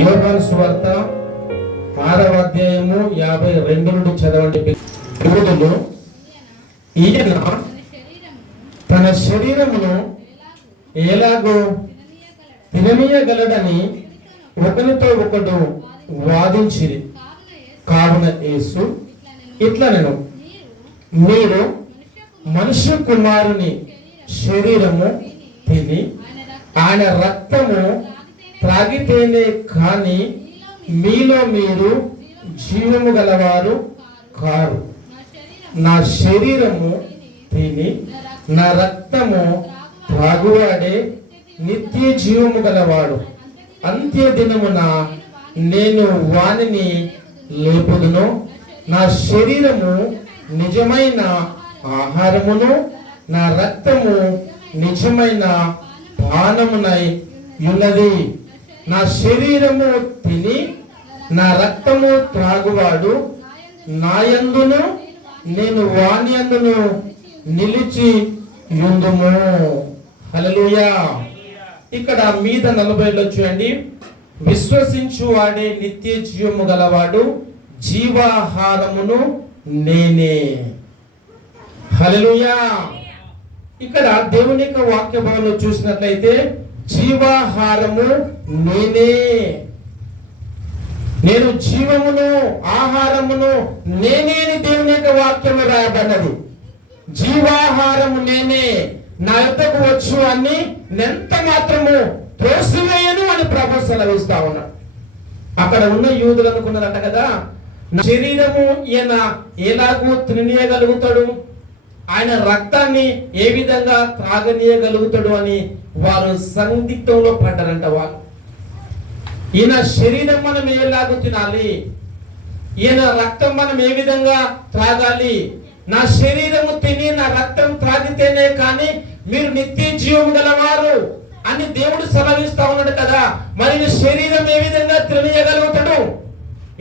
యోహాను సువార్త 6వ అధ్యాయము 52 నుండి చదవండి. యూదులు ఈయన తన శరీరమును ఎలాగో తిననీయగలడని ఒకనితో ఒకడు వాదించిరి. కావున యేసు ఇట్లనెను, మీరు మనుష్య కుమారుని శరీరము తిని ఆయన రక్తము త్రాగితేనే కాని మీలో మీరు జీవము గలవారు కారు. నా శరీరము తిని నా రక్తము త్రాగువాడే నిత్య జీవము గలవాడు. అంత్య దినమున నేను వానిని లేపుదును. నా శరీరము నిజమైన ఆహారమును నా రక్తము నిజమైన పానమునై ఉన్నది. నా శరీరము తిని నా రక్తము త్రాగువాడు నాయందును నేను వాని యందును నిలిచి యుందుము. హల్లెలూయా. ఇక్కడ మీద 40లో చూడండి, విశ్వసించు వాడే నిత్య జీవము గలవాడు, జీవాహారమును నేనే. హల్లెలూయా. ఇక్కడ దేవుని యొక్క వాక్య భాగంలో చూసినట్లయితే జీవాహారము నేనే, నేను జీవమును ఆహారమును నేనే అని దేవుని యొక్క వాక్యము రాయబడినది. జీవాహారము నేనే, నా యొద్దకు వచ్చు అని ఎంత మాత్రము త్రోసివేయను అని ప్రభు సెలవిస్తా ఉన్నాడు. అక్కడ ఉన్న యూదులు అనుకున్నారట కదా, నా శరీరము ఈయన ఎలాగూ తిననీయగలుగుతాడు, ఆయన రక్తాన్ని ఏ విధంగా త్రాగనీయగలుగుతాడు అని వారు సందిగ్ధంలో పడ్డారంట. వాళ్ళు ఈయన శరీరం మనం ఎలాగూ తినాలి, ఈయన రక్తం మనం ఏ విధంగా త్రాగాలి, నా శరీరము తిని నా రక్తం త్రాగితేనే కానీ మీరు నిత్య జీవం గలవారు అని దేవుడు సెలవిస్తా ఉన్నాడు కదా. మరి శరీరం ఏ విధంగా తిననీయగలుగుతాడు,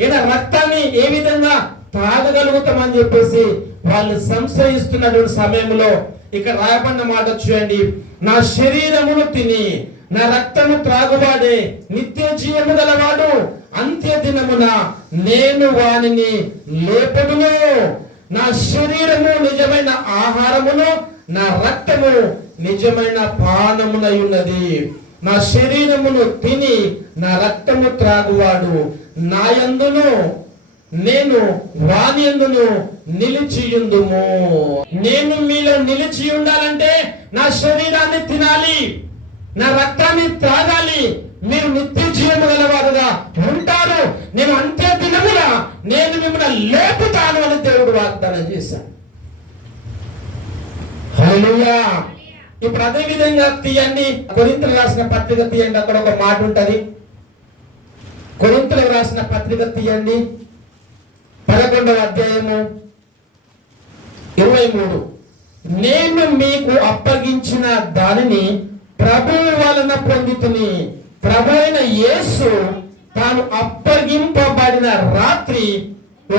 ఈయన రక్తాన్ని ఏ విధంగా త్రాగగలుగుతామని చెప్పేసి వాళ్ళు సంశయిస్తున్నటువంటి సమయంలో ఇక్కడ రాయబడిన మాట చూడండి, నా శరీరమును తిని నా రక్తము త్రాగువాడే నిత్య జీవము గలవాడు, అంత్య దినమున నేను వానిని లేపుదును. నా శరీరము నిజమైన ఆహారమును నా రక్తము నిజమైన పానమునై ఉన్నది. నా శరీరమును తిని నా రక్తము త్రాగువాడు నా యందును నేను వాని యందును నిలిచియుందుము. నేను మీలో నిలిచి ఉండాలంటే నా శరీరాన్ని తినాలి, నా రక్తాన్ని త్రాగాలి, మీరు నిత్య జీవము గలవారుగా ఉంటారు, నేను అంత్య దినమున నేను మిమ్మల్ని లేపుతాను అని దేవుడు వాగ్దానం చేశాడు. హల్లెలూయా. ఇప్పుడు అదే విధంగా తీయండి, కొరింథీయులకు రాసిన పత్రిక తీయండి, అక్కడ ఒక మాట ఉంటది. కొరింథీయులకు రాసిన పత్రిక తీయండి, 11వ అధ్యాయము 23. నేను మీకు అప్పగించిన దానిని ప్రభువు వలన పొందితిని. ప్రభు అయిన యేసు తాను అప్పగింపబడిన రాత్రి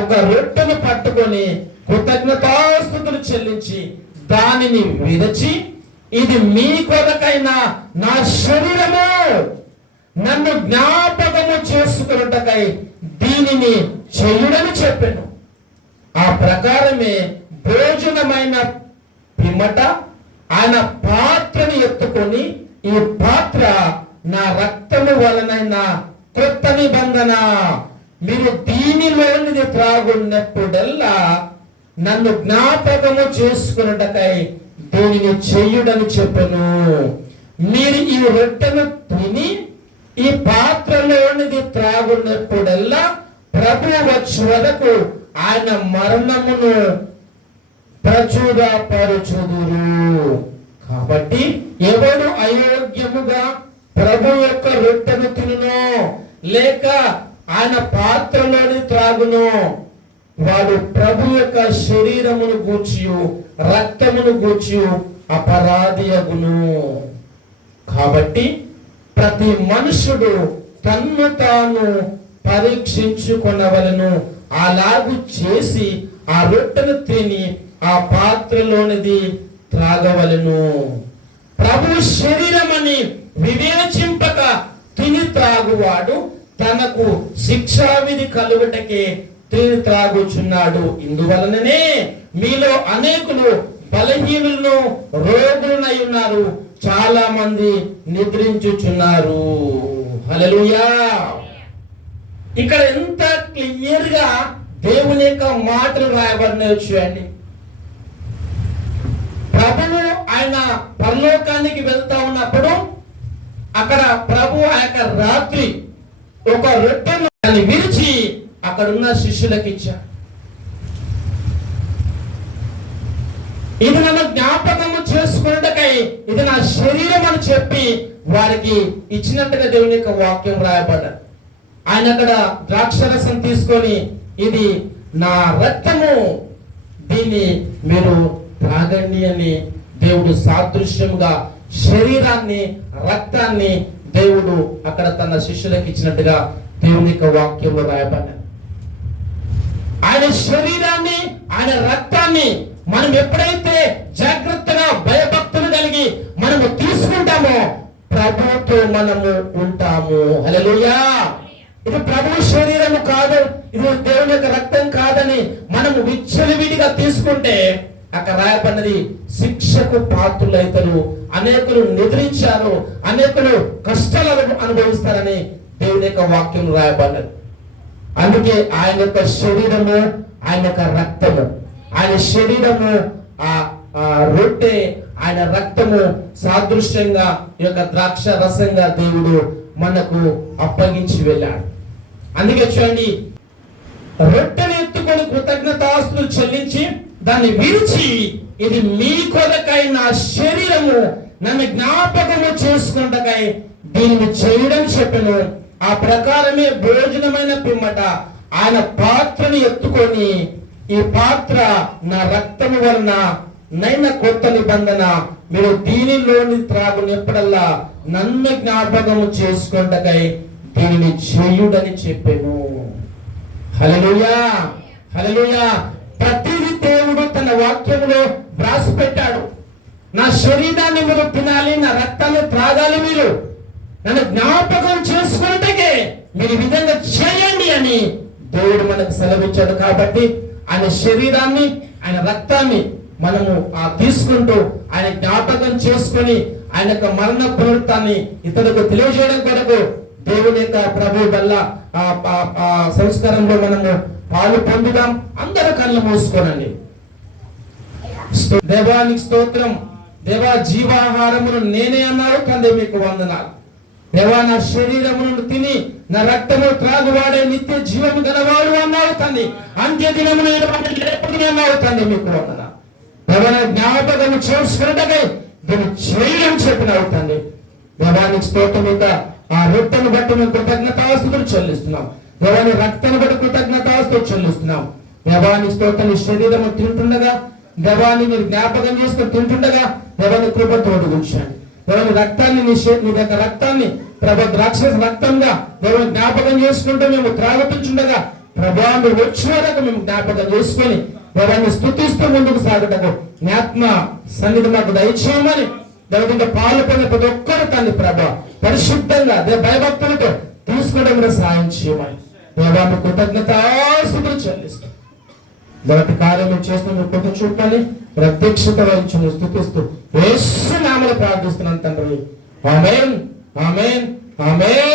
ఒక రొట్టెను పట్టుకొని కృతజ్ఞతాస్తుతులు చెల్లించి దానిని విరచి, ఇది మీ కొరకైన నా శరీరము, నన్ను జ్ఞాపకము చేసుకున్నటకై దీనిని చేయుడని చెప్పాను. ఆ ప్రకారమే భోజనమైన పిమ్మట ఆయన పాత్రను ఎత్తుకొని, ఈ పాత్ర నా రక్తము వలనైన కొత్త నిబంధన, మీరు దీనిలోనిది త్రాగున్నప్పుడల్లా నన్ను జ్ఞాపకము చేసుకున్నటకై దీనిని చేయుడని చెప్పను. మీరు ఈ రొట్టెను తిని ఈ పాత్రలోనిది త్రాగున్నప్పుడల్లా ప్రభు వచ్చే వరకు ఆయన మరణమును ప్రచురపరచుదురు. కాబట్టి ఎవడు అయోగ్యముగా ప్రభు యొక్క రొట్టెను తినునో లేక ఆయన పాత్రలోని త్రాగునో వాడు ప్రభు యొక్క శరీరమును గూర్చియు రక్తమును గూర్చియు అపరాధి అగును. కాబట్టి ప్రతి మనుషుడు తన్ను తాను పరీక్షించుకొనవలెను. అలాగు చేసి ఆ రొట్టెను తిని ఆ పాత్రలోనిది త్రాగవలెను. ప్రభు శరీరమని వివేచింపక తిని త్రాగువాడు తనకు శిక్షావిధి కలుగుటకే త్రాగుచున్నాడు. ఇందువలననే మీలో అనేకులు బలహీనులను రోగులనై ఉన్నారు, చాలా మంది నిద్రించుచున్నారు. హల్లెలూయా. ఇక్కడ ఎంత క్లియర్ గా దేవుని యొక్క మాటలు రాయబడినాయో చూడండి. ప్రభువు ఆయన పరలోకానికి వెళ్తా ఉన్నప్పుడు అక్కడ ప్రభు ఆ యొక్క రాత్రి ఒక రొట్టెను విరిచి అక్కడ ఉన్న శిష్యులకు ఇచ్చాడు. ఇది నన్ను జ్ఞాపకము చేసుకున్నటకై ఇది నా శరీరం అని చెప్పి వారికి ఇచ్చినట్టుగా దేవుని యొక్క వాక్యం రాయబడ్డాడు. ఆయన అక్కడ ద్రాక్షరసం తీసుకొని ఇది నా రక్తము, దీన్ని మీరు త్రాగండి అని దేవుడు సాదృశ్యముగా శరీరాన్ని రక్తాన్ని దేవుడు అక్కడ తన శిష్యులకు ఇచ్చినట్టుగా దేవుని యొక్క వాక్యంలో రాయబడ్డాడు. ఆయన శరీరాన్ని ఆయన రక్తాన్ని మనం ఎప్పుడైతే జాగ్రత్తగా భయభక్తులు కలిగి మనము తీసుకుంటామో ప్రభుతో మనము ఉంటాము. హల్లెలూయా. ఇది ప్రభు శరీరము కాదు, ఇది దేవుని యొక్క రక్తం కాదని మనము విచ్చలవిడిగా తీసుకుంటే అక్కడ రాయబడినది శిక్షకు పాత్రులైతారు, అనేకులు నిద్రించారు, అనేకులు కష్టాలను అనుభవిస్తారని దేవుని యొక్క వాక్యం రాయబడినది. అందుకే ఆయన యొక్క శరీరము, ఆయన యొక్క రక్తము, ఆయన శరీరము ఆ రొట్టె, ఆయన రక్తము సాదృశ్యంగా ఈ యొక్క ద్రాక్ష రసంగా దేవుడు మనకు అప్పగించి వెళ్ళాడు. అందుకే చూడండి, రొట్టెను ఎత్తుకొని కృతజ్ఞతాస్తులు చెల్లించి దాన్ని విరిచి ఇది మీ కొరకై నా శరీరము, నన్ను జ్ఞాపకము చేసుకుంటకై దీన్ని చేయడం చెప్పను. ఆ ప్రకారమే భోజనమైన పిమ్మట ఆయన పాత్రను ఎత్తుకొని ఈ పాత్ర నా రక్తము వలన నైన కొత్త నిబంధన, మీరు దీనిలోని త్రాగునెప్పుడల్లా నన్ను జ్ఞాపకము చేసుకుంటకై దీనిని చేయుడని చెప్పాను. హల్లెలూయా. హల్లెలూయా. ప్రతిది దేవుడు తన వాక్యములో వ్రాసి పెట్టాడు. నా శరీరాన్ని మీరు తినాలి, నా రక్తాన్ని త్రాగాలి, మీరు నన్ను జ్ఞాపకం చేసుకున్నట్టుగా మీరు ఈ విధంగా చేయండి అని దేవుడు మనకు సెలవిచ్చాడు. కాబట్టి ఆయన శరీరాన్ని ఆయన రక్తాన్ని మనము తీసుకుంటూ ఆయన జ్ఞాపకం చేసుకొని ఆయన యొక్క మరణ పునరుత్థాన్ని ఇతరులకు తెలియజేయడం కొరకు దేవుని యొక్క ప్రభు వల్ల సంస్కారంలో మనము పాలు పొందుదాం. అందరూ కళ్ళు మూసుకోనండి. దేవానికి స్తోత్రం. దేవా, జీవాహారమును నేనే అన్నారు, తండ్రి మీకు వందనాలు. దేవా, నా శరీరమును తిని నా రక్తము త్రాగువాడే నిత్య జీవము గలవాడు అన్నావు తండ్రి. అంత్య దినమున అన్నావు తండ్రి, మీకు వందనాలు. దేవా, నా జ్ఞాపకము చేసుకున్నట్టుగా దీన్ని చేయడం చెప్పినావు తండ్రి. దేవానికి స్తోత్రం. ఇంకా ఆ రొట్టెను బట్టి మేము కృతజ్ఞతాస్తుతులు చెల్లిస్తున్నాం. దేవాని రక్తాన్ని బట్టి కృతజ్ఞతాస్తుతులు చెల్లిస్తున్నాం. దేవాని స్తోత్రం. శరీరము తింటుండగా దేవాన్ని మీరు జ్ఞాపకం చేసుకుని తింటుండగా దేవాని కృప తోడుగుంచండి. దేవాని రక్తాన్ని మీ యొక్క రక్తాన్ని ప్రభు ద్రాక్ష రక్తంగా దేవుని జ్ఞాపకం చేసుకుంటూ మేము త్రాగుతుండగా ప్రభా మీరు వచ్చే వరకు మేము జ్ఞాపకం చేసుకొని దేవాన్ని స్తుతిస్తూ ముందుకు సాగుటకు జ్ఞాత్మ సన్నిధి మాకు దయచేయమని దేవుడితో పాలు పొందిన ప్రతి ఒక్కరు తండ్రి ప్రభా పరిశుద్ధంగా భయభక్తులతో తీసుకోవడం కూడా సాయం చేయమని దేవాన్ని కృతజ్ఞతాస్తుతులు చెల్లిస్తాం. మొదటి కార్యం చేస్తున్న కృప చూపని ప్రత్యక్షత వహించి స్తుతిస్తూ యేసు నామములో ప్రార్థిస్తున్నాను తండ్రి. ఆమేన్, ఆమేన్, ఆమేన్.